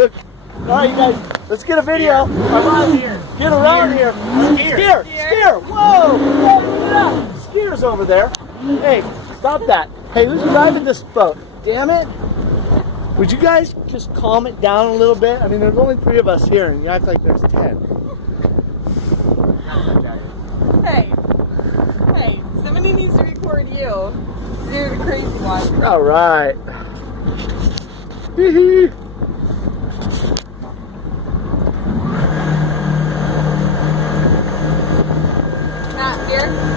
Look. All right, you guys, let's get a video. Get around here. Steer. Whoa. Look at that. Steer's over there. Hey, stop that. Hey, who's driving this boat? Damn it. Would you guys just calm it down a little bit? I mean, there's only 3 of us here, and you act like there's 10. Hey, somebody needs to record you. You're the crazy one. All right. Hee-hee. Not here.